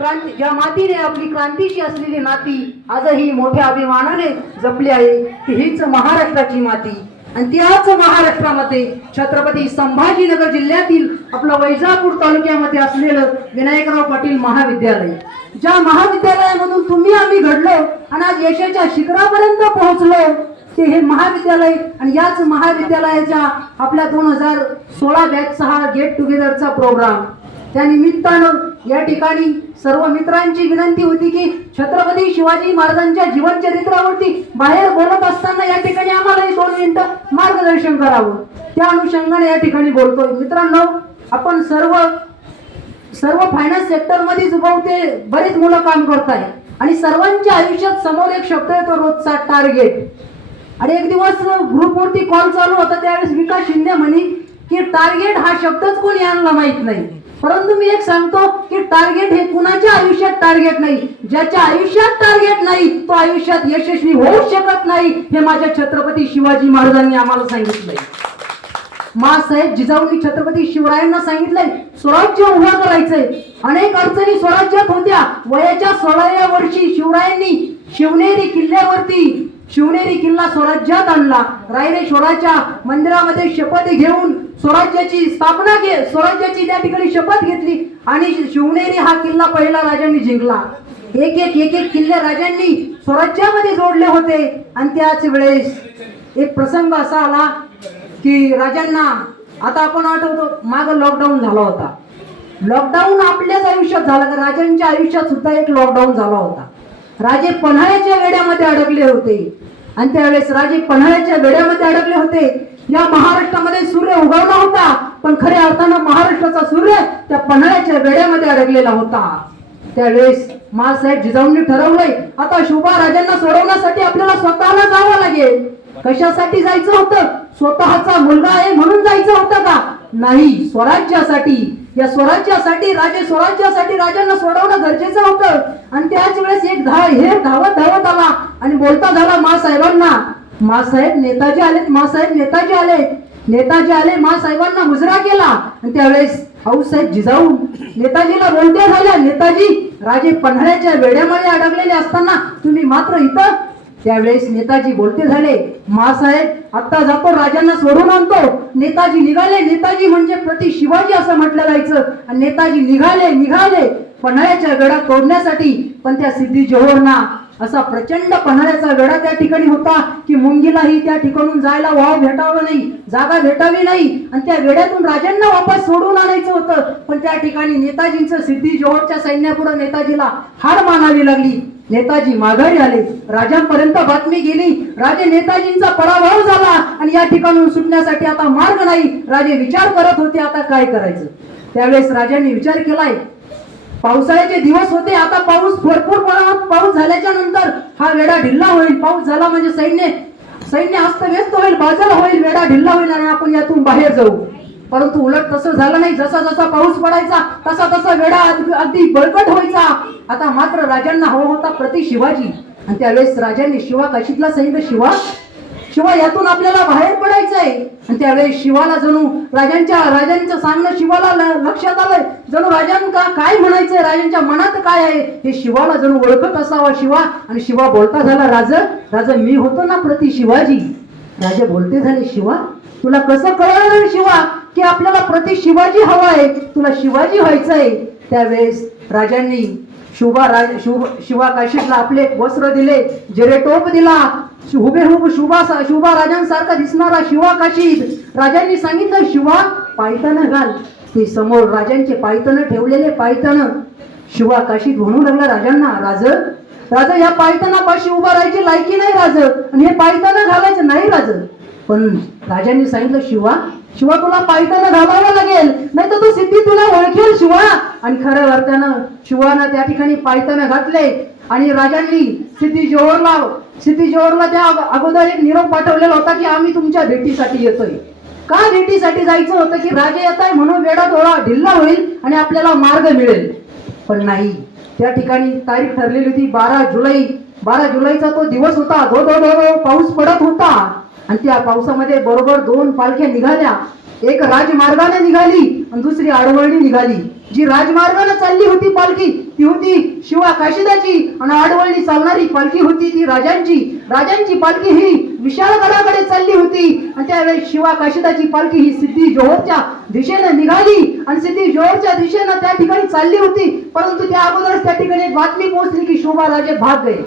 क्रांती ज्या मातीने आपली क्रांतीची असलेली नाती आजही मोठ्या अभिमानाने जपली आहे. ती हीच महाराष्ट्राची माती. आणि त्याच महाराष्ट्रामध्ये छत्रपती संभाजीनगर जिल्ह्यातील आपलं वैजापूर तालुक्यामध्ये असलेलं विनायकराव पाटील महाविद्यालय. ज्या महाविद्यालयामधून तुम्ही आम्ही घडलो आणि आज यशाच्या शिखरापर्यंत पोहोचलो ते हे महाविद्यालय आणि याच महाविद्यालयाच्या आपल्या दोन हजार सोळा बॅचचा हा गेट टुगेदरचा प्रोग्राम. त्या निमित्तानं या ठिकाणी सर्व मित्रांची विनंती होती की छत्रपती शिवाजी महाराजांच्या जीवन चरित्रावरती बाहेर बोलत असताना या ठिकाणी आम्हालाही दोन मिनिटं मार्गदर्शन करावं. त्या अनुषंगाने या ठिकाणी बोलतोय. मित्रांनो आपण सर्व सर्व फायनान्स सेक्टरमध्येच उभवते बरेच मुलं काम करत आहे आणि सर्वांच्या आयुष्यात समोर एक शब्द येतो रोजचा टार्गेट आणि एक दिवस ग्रुपवरती कॉल चालू होता त्यावेळेस विकास शिंदे म्हणे की टार्गेट हा शब्दच कोणी आणला माहीत नाही. परंतु मी एक सांगतो की टार्गेट हे कुणाच्या आयुष्यात टार्गेट नाही? ज्याच्या आयुष्यात टार्गेट नाही तो आयुष्यात यशस्वी होऊ शकत नाही हे माझ्या छत्रपती शिवाजी महाराजांनी आम्हाला सांगितलंय. मासाहेब जिजाऊंनी छत्रपती शिवरायांना सांगितलंय स्वराज्य उभं करायचंय. अनेक अडचणी स्वराज्यात होत्या. वयाच्या सोळाव्या वर्षी शिवरायांनी शिवनेरी किल्ल्यावरती शिवनेरी किल्ला स्वराज्यात आणला. रायरेश्वराच्या मंदिरामध्ये शपथ घेऊन स्वराज्याची स्थापना घे स्वराज्याची त्या ठिकाणी शपथ घेतली आणि शिवनेरी हा किल्ला पहिला राजांनी जिंकला. एक एक एक एक किल्ले राजांनी स्वराज्यामध्ये जोडले होते. आणि त्याच वेळेस एक प्रसंग असा आला की राजांना आता आपण आठवतो माग लॉकडाऊन झाला होता. लॉकडाऊन आपल्याच आयुष्यात झाला तर राजांच्या आयुष्यात सुद्धा एक लॉकडाऊन झाला होता. राजे पन्हाळ्याच्या वेड्यामध्ये अडकले होते. आणि त्यावेळेस राजे पन्हाळ्याच्या वेड्यामध्ये अडकले होते. या महाराष्ट्रामध्ये सूर्य उगवला होता पण खऱ्या अर्थानं महाराष्ट्राचा सूर्य त्या पन्हाळ्याच्या वेड्यामध्ये अडकलेला होता. त्यावेळेस महासाहेब जिजाऊंनी ठरवलंय आता शुभा राजांना सोडवण्यासाठी आपल्याला स्वतःला जावं लागेल. कशासाठी जायचं होतं? स्वतःचा मुलगा आहे म्हणून जायचं होतं का? नाही स्वराज्यासाठी. या स्वराज्यासाठी राजे स्वराज्यासाठी राजांना सोडवणं गरजेचं होतं. आणि त्याच वेळेस एक धा हे धावत धावत आला. आणि बोलता झाला मासाहेबांना मासाहेब नेताजी आलेत मासाहेब नेताजी आले. नेताजी आले मासाहेबांना मुजरा केला. आणि त्यावेळेस भाऊसाहेब जिजाऊ नेताजीला बोलते झाल्या नेताजी राजे पन्हाळ्याच्या वेड्यामध्ये अडकलेले असताना तुम्ही मात्र इथं त्यावेळेस नेताजी बोलते झाले मासाहेब आता जातो राजांना सोडून आणतो. नेताजी निघाले नेताजी म्हणजे प्रति शिवाजी असं म्हटलं जायचं. आणि नेताजी निघाले निघाले पन्हाळ्याच्या गडा तोडण्यासाठी. पण त्या सिद्धी जोहरना असा प्रचंड पन्हाळ्याचा गडा त्या ठिकाणी होता की मुंगीलाही त्या ठिकाणून जायला वाव भेटावा नाही जागा भेटावी नाही. आणि त्या वेड्यातून राजांना वापस सोडून आणायचं होतं. पण त्या ठिकाणी नेताजींचं सिद्धी जोहरच्या सैन्यापुढे नेताजीला हार मानावी लागली. नेताजी माघारी आले. राजांपर्यंत बातमी गेली. राजे नेताजींचा पराभव झाला आणि या ठिकाणून सुटण्यासाठी आता मार्ग नाही. राजे विचार करत होते आता काय करायचं? त्यावेळेस राजांनी विचार केलाय. पावसाळ्याचे दिवस होते आता पाऊस भरपूर प्रमाणात पाऊस झाल्याच्यानंतर हा वेडा ढिल्ला होईल. पाऊस झाला म्हणजे सैन्य सैन्य अस्तव्यस्त होईल बाजार होईल वेडा ढिल्ला होईल आणि आपण यातून बाहेर जाऊ. परंतु उलट तसं झालं नाही. जसा जसा पाऊस पडायचा तसा तसा वेडा अगदी बळकट व्हायचा. आता मात्र राजांना हवा होता प्रति शिवाजी. आणि त्यावेळेस राजांनी शिवा काशीतला सांगितलं शिवा शिवा यातून आपल्याला बाहेर पडायचं आहे आणि त्यावेळेस शिवाला जणू राजांच्या राजांचं सांगणं शिवाला लक्षात आलंय. जणू राजांका काय म्हणायचंय? राजांच्या मनात काय आहे? हे शिवाला जणू ओळखत असावा शिवा. आणि शिवा बोलता झाला राज राज मी होतो ना प्रति शिवाजी. राजे बोलते झाले शिवा तुला कसं कळलं शिवा? की आपल्याला प्रति शिवाजी हवा आहे तुला शिवाजी व्हायचंय. त्यावेळेस राजांनी शुभा राज शुभ शिवा काशीतला आपले वस्त्र दिले जिरे टोप दिला. हुबेहुब शुभा शुभा राजांसारखा दिसणारा शिवा काशीत राजांनी सांगितलं शिवा पायतन घाल. ते समोर राजांचे पायतनं ठेवलेले पायतनं शिवा काशीत म्हणू लागला राजांना राज राजा या पायतनापाशी उभा राहायची लायकी नाही राज. आणि हे पायतन घालायचं नाही राज. पण राजांनी सांगितलं शिवा शिवा तुला पायताना घालावं लागेल. नाही तर तू सिद्धी तुला ओळखेल शिवा. आणि खऱ्या अर्थानं शिवानं त्या ठिकाणी पायताना घातले. आणि राजांनी सिद्धी जोहरला सिद्धी जोहरला त्या अगोदर एक निरोप पाठवलेला होता की आम्ही तुमच्या भेटीसाठी येतोय. का भेटीसाठी जायचं होतं की राजे येत आहे म्हणून वेडा थोडा ढिल्ला होईल आणि आपल्याला मार्ग मिळेल? पण नाही. त्या ठिकाणी तारीख ठरलेली होती बारा जुलै. बारा जुलैचा तो दिवस होता. धो धो धो धो पाऊस पडत होता. आणि त्या पावसामध्ये बरोबर दोन पालख्या निघाल्या. एक राजमार्गाने निघाली आणि दुसरी आडवळणी निघाली. जी राजमार्गाने चालली होती पालखी ती होती शिवा काशिदाची आणि आडवळणी चालणारी पालखी होती ती राजांची. राजांची पालखी ही विशाळगडाकडे चालली होती आणि त्यावेळेस शिवा काशिदाची पालखी ही सिद्धी जोहरच्या दिशेने निघाली आणि सिद्धी जोहरच्या दिशेने त्या ठिकाणी चालली होती. परंतु त्या अगोदरच त्या ठिकाणी बातमी पोहोचली की शोभा राजे भाग गए.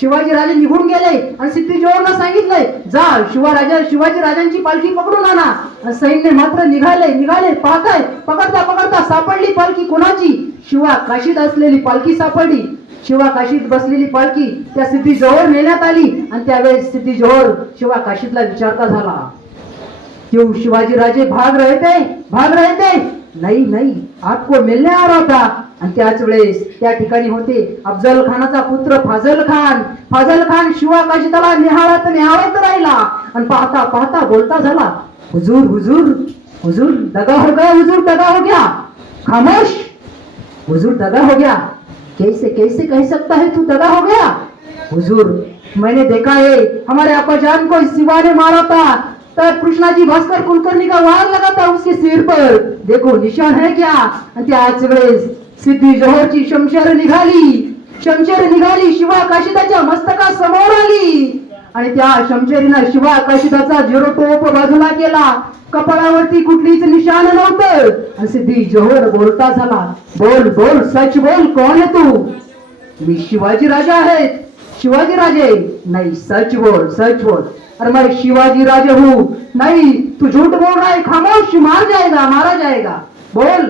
शिवाजीराजे निघून गेले आणि सिद्धी सांगितलंय जा शिवाराजा शिवाजी राजांची पालखी पकडून आणा. सैन्य मात्र निघाले निघाले पाहताय पकडता पकडता सापडली पालखी कोणाची? शिवा काशीत असलेली पालखी सापडली. शिवा काशीत बसलेली पालखी त्या सिद्धी नेण्यात आली आणि त्यावेळेस सिद्धी शिवा काशीतला विचारता झाला. क्यों शिवाजीराजे भाग रहे भाग रहे नाही नाही. आपको मिलने आ रहा था आणि त्याच वेळेस त्या ठिकाणी होते अफजल खानाचा पुत्र फाजल खान. फाजल खान शिवा काशिदाला निहाळत निहाळत राहिला. आणि पाहता पाहता बोलता झाला हुजूर हुजूर हुजूर दगा हो गया हुजूर दगा हो गया. खामोश हुजूर दगा हो गया. कैसे कैसे कह सकता है तू दगा हो गया? हुजूर मैंने देखा है हमारे आपा जान को इस सिवा ने मारा था। तर कृष्णाजी भास्कर कुलकर्णी का वार लगाता उसके सिर पर. देखो निशान है क्या? त्याच वेळेस सिद्धी जोहरची शमशेर निघाली. शमशेर निघाली शिवा काशिदाच्या मस्तका समोर आली. आणि त्या शमशेरीनं शिवा काशिदाचा झिरो टोप बाजूला केला. कपाळावरती कुठलीच निशाण नव्हतं. आणि सिद्धी जोहर बोलता झाला बोल बोल सच बोल कोण है तू? मी शिवाजी राजा आहे शिवाजी राजे. नहीं सच बोल सच बोल. अरे मैं शिवाजी राजे हो. हूँ. नहीं तू झूठ बोल रहा है खामोश मार जाएगा मारा जाएगा बोल.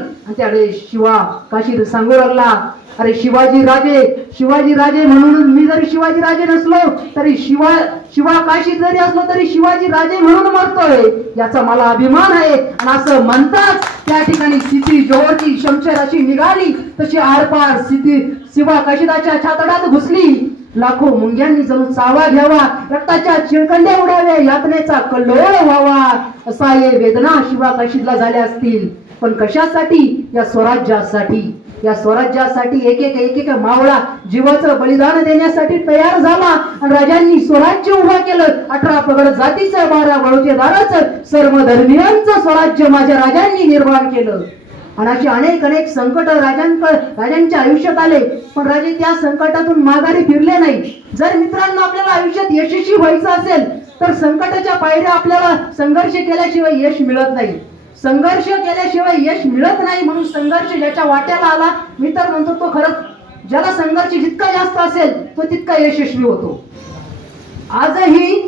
अरे शिवा काशी सांगू लागला. अरे शिवाजी राजे शिवाजी राजे म्हणून मी जरी शिवाजी राजे नसलो तरी शिवा शिवा काशी जरी असलो तरी शिवाजी राजे म्हणून मरतोय. याचा मला अभिमान आहे. आणि असं म्हणतात त्या ठिकाणी सिद्धी जोहरची शमशेर अशी निघाली. तशी आरपार सिद्धी शिवा काशिदाच्या छातडात घुसली. लाखो मुंग्यांनी जणू चावा घ्यावा रक्ताच्या चिळकंड्या उडाव्या यातनेचा कल्लोळ व्हावा असा ये वेदना शिवा काशीदला झाल्या असतील. पण कशासाठी? या स्वराज्यासाठी. या स्वराज्यासाठी एक एक एक एक मावळा जीवाचं बलिदान देण्यासाठी तयार झाला आणि राजांनी स्वराज्य उभा केलं. अठरा पगड जातीचं बारा बळुतेदाराचं सर्व धर्मियांचं स्वराज्य माझ्या राजांनी निर्माण केलं. आणि अशी अनेक अनेक संकट राजांक राजांच्या आयुष्यात आले पण राजे त्या संकटातून माघारी फिरले नाही. जर मित्रांनो आपल्याला आयुष्यात यशस्वी व्हायचं असेल तर संकटाच्या पायऱ्या आपल्याला संघर्ष केल्याशिवाय यश मिळत नाही. संघर्ष केल्याशिवाय यश मिळत नाही म्हणून संघर्ष ज्याच्या वाट्याला आला मी तर म्हणतो तो खरंच ज्याला संघर्ष जितका जास्त असेल तो तितका यशस्वी होतो. आजही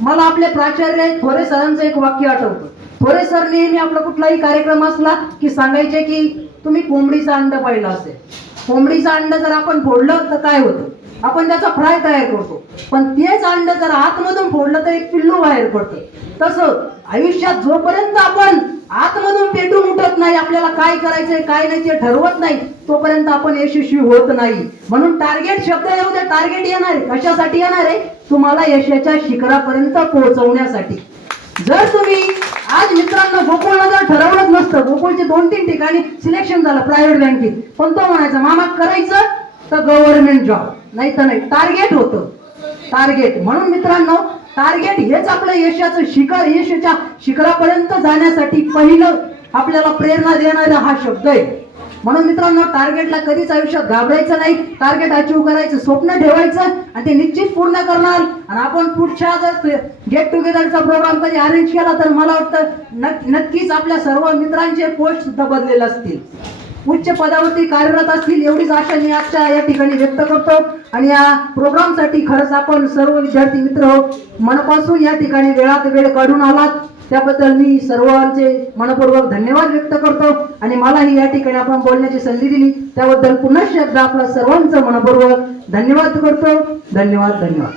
मला आपले प्राचार्य थोरे सरांचं एक वाक्य आठवतं. थोरे सर नेहमी आपला कुठलाही कार्यक्रम असला की सांगायचे की तुम्ही कोंबडीचा अंड पाहिलं असेल. कोंबडीचं अंड जर आपण फोडलं तर काय होतं? आपण त्याचा फ्राय तयार करतो. पण तेच अंड जर आतमधून फोडलं तर एक पिल्लू बाहेर पडतं. तसं आयुष्यात जोपर्यंत आपण आतमधून पेटून उठत नाही आपल्याला काय करायचंय काय नाही ते ठरवत नाही तोपर्यंत आपण यशस्वी होत नाही. म्हणून टार्गेट शब्द येऊ टार्गेट येणार आहे. कशासाठी येणार आहे? तुम्हाला यशाच्या शिखरापर्यंत पोहोचवण्यासाठी. जर तुम्ही आज मित्रांनो गोकुळला जर ठरवलंच नसतं गोकुळचे दोन तीन ठिकाणी सिलेक्शन झालं प्रायव्हेट बँकेत पण तो म्हणायचा मामा करायचं तर गव्हर्नमेंट जॉब नाही तर नाही टार्गेट होतं. टार्गेट म्हणून मित्रांनो टार्गेट हेच आपलं यशाचं शिखर यशाच्या शिखरापर्यंत जाण्यासाठी पहिलं आपल्याला प्रेरणा देणारा हा शब्द आहे. म्हणून मित्रांनो टार्गेटला कधीच आयुष्यात घाबरायचं नाही. टार्गेट अचीव करायचं स्वप्न ठेवायचं आणि ते निश्चित पूर्ण करणार. आणि आपण पुढच्या जर गेट टुगेदरचा प्रोग्राम कधी अरेंज केला तर मला वाटतं नक्कीच आपल्या सर्व मित्रांचे पोस्ट सुद्धा बदलेले असतील. उच्च पदावरती कार्यरत असतील एवढीच आशा मी आजच्या या ठिकाणी व्यक्त करतो. आणि या प्रोग्रामसाठी खरंच आपण सर्व विद्यार्थी मित्र हो, मनापासून या ठिकाणी वेळात वेळ काढून आलात. त्याबद्दल मी सर्वांचे मनपूर्वक धन्यवाद व्यक्त करतो आणि मलाही या ठिकाणी आपण बोलण्याची संधी दिली. त्याबद्दल पुन्हा एकदा आपला सर्वांचं मनपूर्वक धन्यवाद करतो. धन्यवाद धन्यवाद.